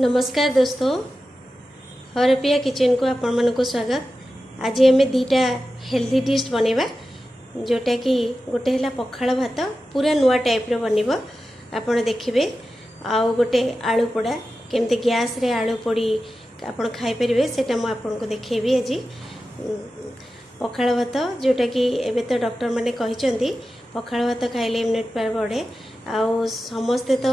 नमस्कार दोस्तों, हरपिया किचन को आपण मन को स्वागत। आज आम दीटा हेल्दी डिश बनवा जोटा कि गोटे है पखाड़ भात पूरा नुआ टाइप रो बनब आपण देखिए। आउ गोटे आलू पोड़ा केमती गैस रे आलू पोड़ी आपण खाई परिबे सेटा मु आपन को देखिए। आज पखाड़ भात जोटा कि एबे तो डॉक्टर माने कहिसंती पखाड़ भात खाइले इम्यूनिटी पावर बढ़े। आउ समस्ते तो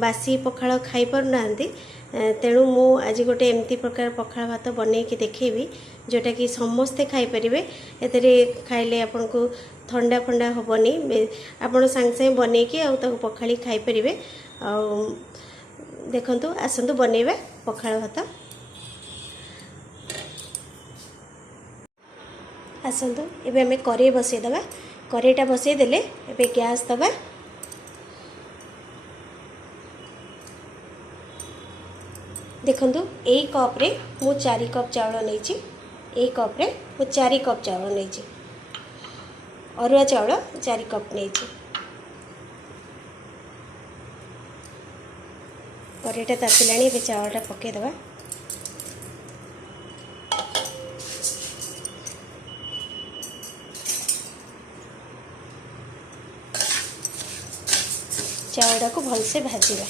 बासी पखाड़ खाई पार नांती, तेणु मु आज गोटे एमती प्रकार पखाड़ भात बनै कि देखेबी जोटा कि समस्ते खाई परिबे। एतरे खाइले आपन को ठंडा फंडा होबनी, आपन संग संग बनै कि आउ ताको पखाड़ी खाई परिबे। आउ देखंतु आसंतु बनेबा पखाड़ भात। आसंतु एबे हमें करेई बसई दबा। करेईटा बसई देले एबे गैस दबा। देखंतु एई कप रे मु 4 कप चावल नैची। एई कप रे मु 4 कप चावल नैची। अरुआ चावल 4 कप नैची। करेईटा तातिलाणी एबे चावलटा पके दबा। चावल को भलसे भाजीबा।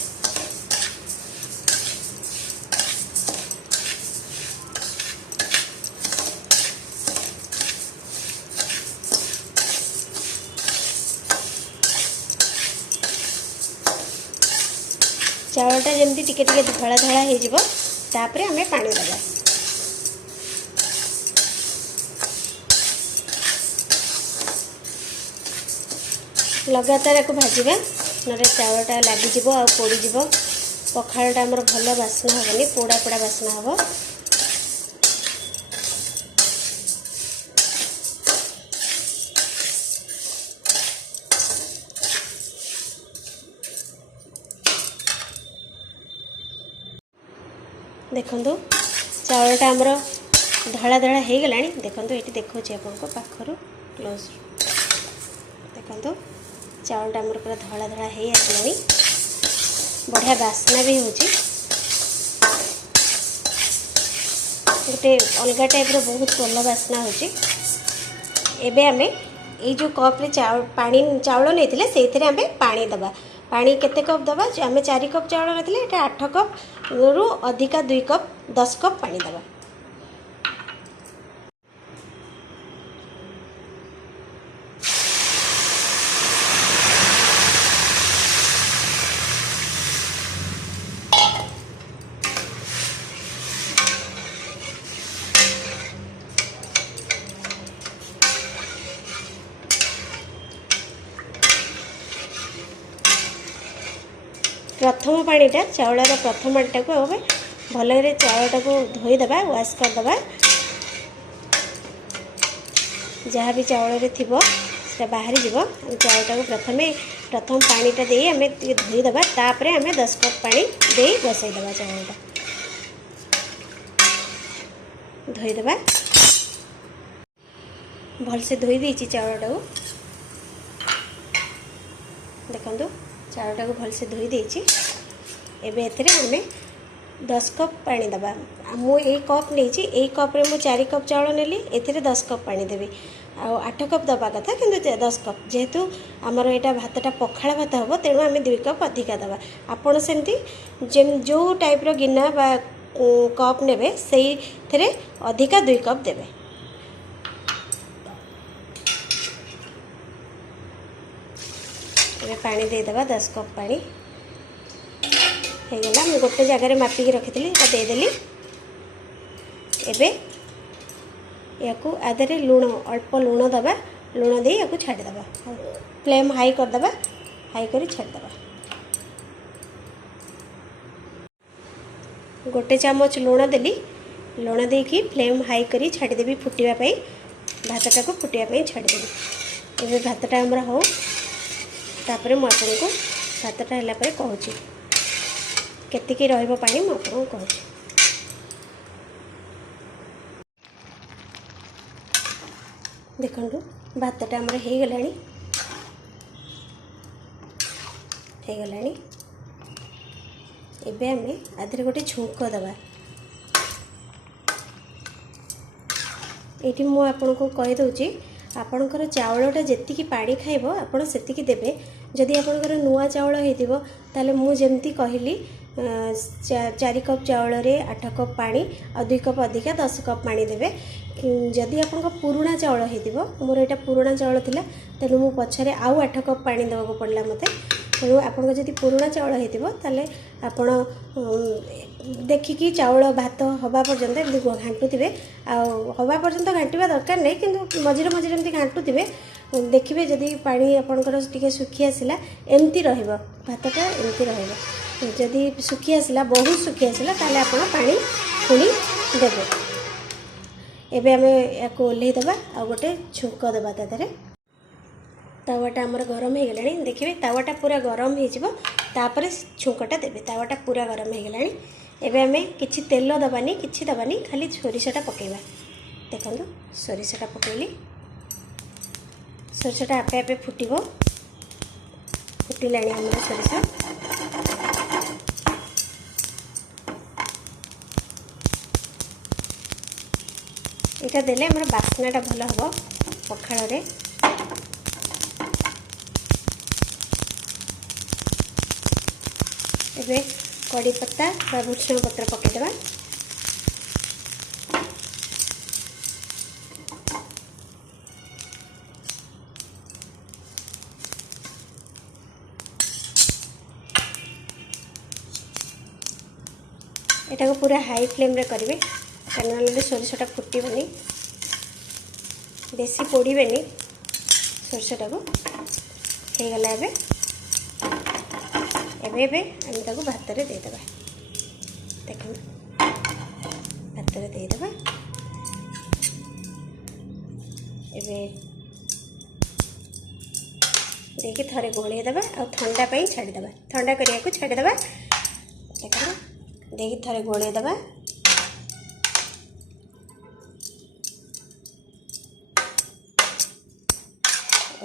चावलटा जमती टिके टिके धड़ा धड़ा हो जिवो तापरे हमें पानी दबा। लगातार को भाजीबा नरे चावलटा लगी जिवो आ पोड़ी जिवो। पखाड़टा हमर भल बास्ना होबनी, पोड़ा पोड़ा बास्ना होबो। देखंतु चावलटा हमर धड़ा धड़ा हो गलानी। देखंतु एटी देखौछि आपनको पाखरु क्लोज। देखंतु चावलटा हमर पूरा धड़ा धड़ा हो आसलानी, बढ़िया बास्ना भी होछि। गोटे अलग टाइप रो बहुत भल बास्ना होछि। एबे हमें ए जो कप रे चावल नैथिले सेथिरे हमें पानी दबा। पानी केते कप दबा? आम 4 कप चावल नैथिले एटा 8 कप रु अधिका 2 कप 10 कप पानी दबा। प्रथम पानीटा चावलर प्रथम पानीटा को हमें भल चावलटा को धोईदबा, वाश करदबा। जहाँ भी चावल रे थिबो सेटा बाहरी जीवो। चावलटा को प्रथम पानीटा दे हमें धोईदबा, तापरे हमें 10 कप पानी दे बसईदबा। चावलटा धोईदबा, भल से धोई देछि चावलटा को। देखंतु चावलटा को भल से धोई देछि। एबे एथरे हमें 10 कप पानी दबा। मु ए कप नैछि, ए कप रे मु 4 कप चावल नेली, एथरे 10 कप पानी देबी। आ 8 कप दबा कथा किंतु 10 कप जेहेतु आमर एटा भातटा पखाड़ा भात हबो, तेणु आम 2 कप अधिका दबा। आपण सेमती जो टाइप रो गिना बा कप नेबे सेई थरे अधिका 2 कप देबे। पानी दे दबा। 10 कप पानी हो गला। मैं गोटे जगह मापिकी रखी देदेली। एबे याकू आधे लुण अल्प लुण दबा। लुण दे याकू छाड़ीदबा। फ्लेम हाई करदबा। हाई करी छाड़ीदबा। गोटे चामच लुण देली। लुण देकी फ्लेम हाई करी छाड़ीदेवी फुटिया पाई। भातटा को फुटिया पाई छाड़ीदेवी। एबे भातटा हमरा हो तापरे मु आपनको भातटा हैला परे कहूची केतिकी रहइबो पानी मु आपनको कहूची। देखंतु भातटा हमर हे गलानी। एबे आमे आधे गोटे छुंक दबा। ये मुझे आपन को कहीदे आपणकर चाउलटा जी पानी खाइब आप से देवे। जदि आपणकर नुआ चाउल हो ताले मुझे कहली 4 कप चाउल रे 8 कप पानी और 2 कप अधिका 10 कप पानी देवे। जदि आपन पुराणा चाउल हो मोर यहाँ पुराणा चाउल थिला तेणु मु पछरे आउ 8 कप पानी देवा पड़ला मते। तेणु आपन जदि पुराणा चाउल हो ताले आपन देखिकी चाउल भात हवा पर्यंत एमती घाटुवे। हवा पर्यंत घाटा दरकार नहीं कि मझे मझे एमती घाटुवे। देखिए जदि पानी आपंकर टे सुखी आसला एमती भातटा एमती जदि सुखी आसला बहुत सुखी आसला ताले आप पानी पुणी देवे। एबे आमे याको ओल्हेदेबा आ गोटे छुंक देबा तादरे। तावाटा आमर गरम हो गलानी देखिए तावाटा पूरा गरम हो छुंकटा देवे। तावाटा पूरा गरम हो गलानी। एबे आमे किछि तेल दबानी किछि दबानी खाली सोरिषटा पकेबा। देखंतु सोरिषटा पकेली सोरिषटा आपे आपे फुटिबो। फुटिलानी आमर सोरिष। एटा देले आमर बास्नाटा भल हबो पखाळ रे। एबे कड़ी पत्ता बा भुसुंग पत्र पकेदेबा। एटा को पूरा हाई फ्लेम रे करिवे कारणले सोरिषटा फुटबनी बेसी पोड़ेनि। सोरिषटा को हो गला। एबे एबे एबे आम ताको भात रे दे देबा। देखो भात रे दे देबा। एबे देखि थरे गोळे देबा आ ठंडा पई छाडी देबा। ठंडा करिया को छाडी देबा। देखो देखि थरे गोळे देबा।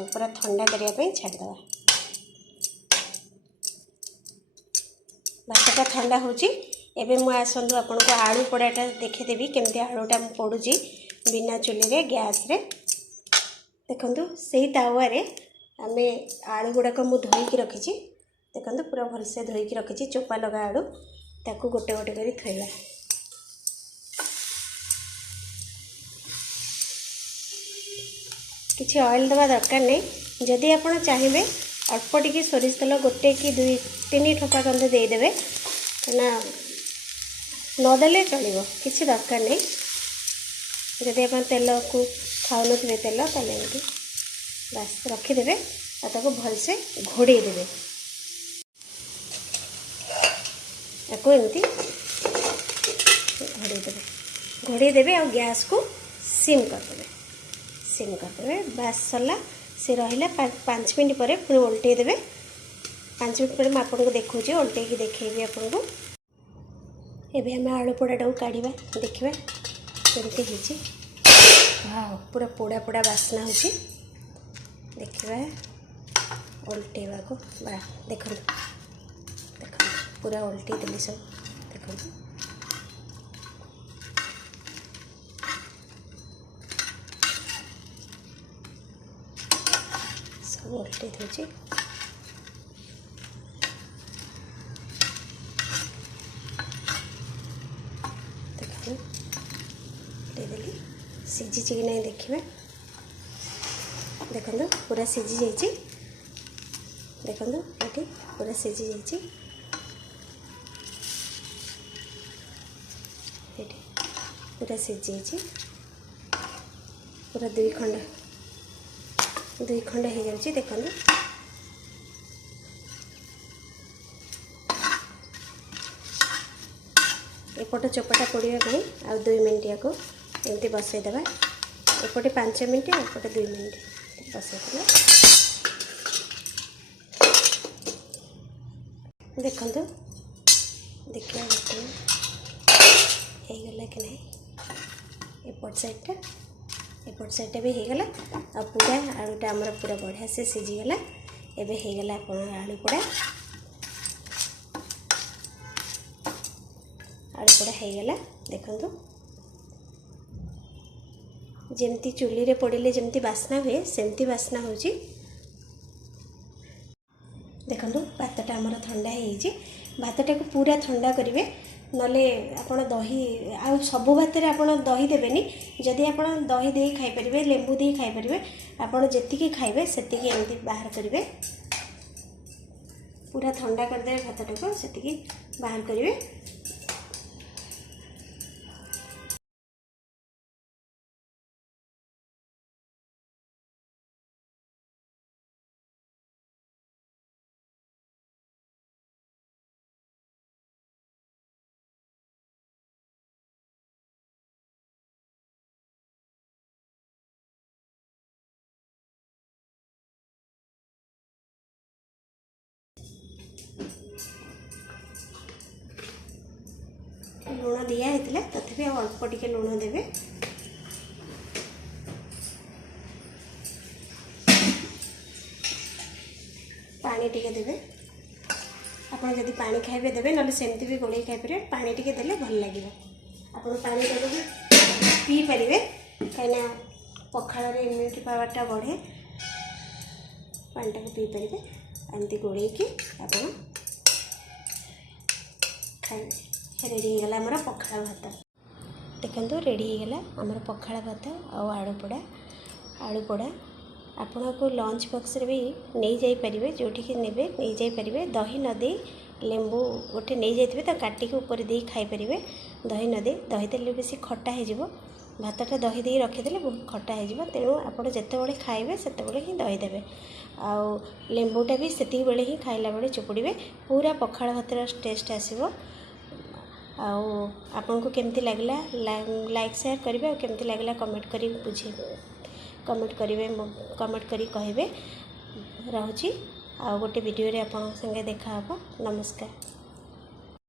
पूरा ठंडा करिया पई छाडी देबा। भातटा ठंडा होची। एबे मु आसंदु आपन को आलू पोड़ाटा देखि देबी केमती आलूटा मु पोडुची बिना चुली रे गैस रे। देखंतु सेही तावा रे आमे आलू गुडा को मु धोई की रखिची। देखंतु पूरा भल से धोई की रखिची चोपा लगा आलू ताकू गोटे गोटे करी थैला। किसी ऑयल दबा दरकार नहीं। जदि आप चाहिए अल्प टी सोरिष तेल गोटे कि 2-3 ठोपा खंडे देदेवे ना नदेले चलो किसी दरकार नहीं। जदि आप तेल को खाऊ थे तेल ताले बास रखीदे और भलसे घोड़े देवे। आपको एमती घोड़े देवे और गैस को सिम करदे। सिम करदे बास सरला से रहा 5 मिनट पर पुणी ओल्टे देवे। 5 मिनट पर मैं आपको देखा ओल्टे की देखेबी आपको। एबे आम आलू पोड़ाटा को काढ़ा देखा केमती हाँ पूरा पोड़ा पोड़ा बास्ना हो। देखा ओल्टेवा को बा देख देख पूरा ओल्टे देली सब। देखो सब ओल्टे दूची। देखो देली सीझी कि नहीं देखिए। देखो पूरा सीझी जाइए। देखो ये पूरा सीझी जाइए। पूरा सीझी पूरा 2 खंड हो जाए। देखो एपट चोपाटा पोड़ापी आ 2 मिनट या एमती बसईदेवा। एपटे 5 मिनट एपटे 2 मिनट बसईदेवा। देखो देखिए होगला कि नहीं। एपट साइडटा भी होगला आ पूरा आलूटा आमर पूरा बढ़िया से सीझीगला। एबे होगला आप आलू पोड़ा। आड़पोड़ा होगला देखु जमती चूली रे पड़े जमती बास्ना हुए सेमती बास्ना हो देखु भातटा आमर ठंडा हो भातटा को पूरा ठंडा करेंगे नले आपण दही आ सबु भात रे आपण दही देबेनी जदि आपण दही दे खाई परिबे लेंबू दे खाई परिबे आपण जेतिकी खाइबे सेतिकी एमती बाहर करेंगे पूरा ठंडा कर दे भातटा को सेतिकी बाहर करेंगे लुण दिया होता तथापि अल्प टिके लुण देवे पानी टिके देवे आपड़ जदि पानी खाइबे देवे ना सेमती भी गोले खाई पारे पानी टिके देले भल लगे आपड़ पानी टाक भी पी पारे कहीं पखाल इम्यूनिटी पावरटा बढ़े पानी टाक पी पारे एमती गोले आप खाइबे रेडी होगला आमर पखाल भात देखो रेडी होगला आमर पखाल भात आलू पोड़ा आपण को लंच बॉक्स रे भी नहीं जाई परिबे जोठी नेबे नहीं जाई परिबे दही न दे लेंबू गोटे नहीं जाइए तो काटिक ऊपर दे खाई पारे दही न दे दही देले बेसी खट्टा हो भातटा दही दे रखीदे बहुत खट्टा हो तेणु आप जिते खाइबे से ही दही देवे आउ लेंबूटा भी सेती बेले ही खाइला बेले चुपुड़े पूरा पखाल भातर टेस्ट आसीबो आउ आपन को केमती लगला लाइक शेयर करेंगे और केमती लगला कमेंट करी बुझे कमेंट करेंगे कमेंट करी कहबे रहूची आ गोटे वीडियो रे आपन संगे देखा हबो नमस्कार।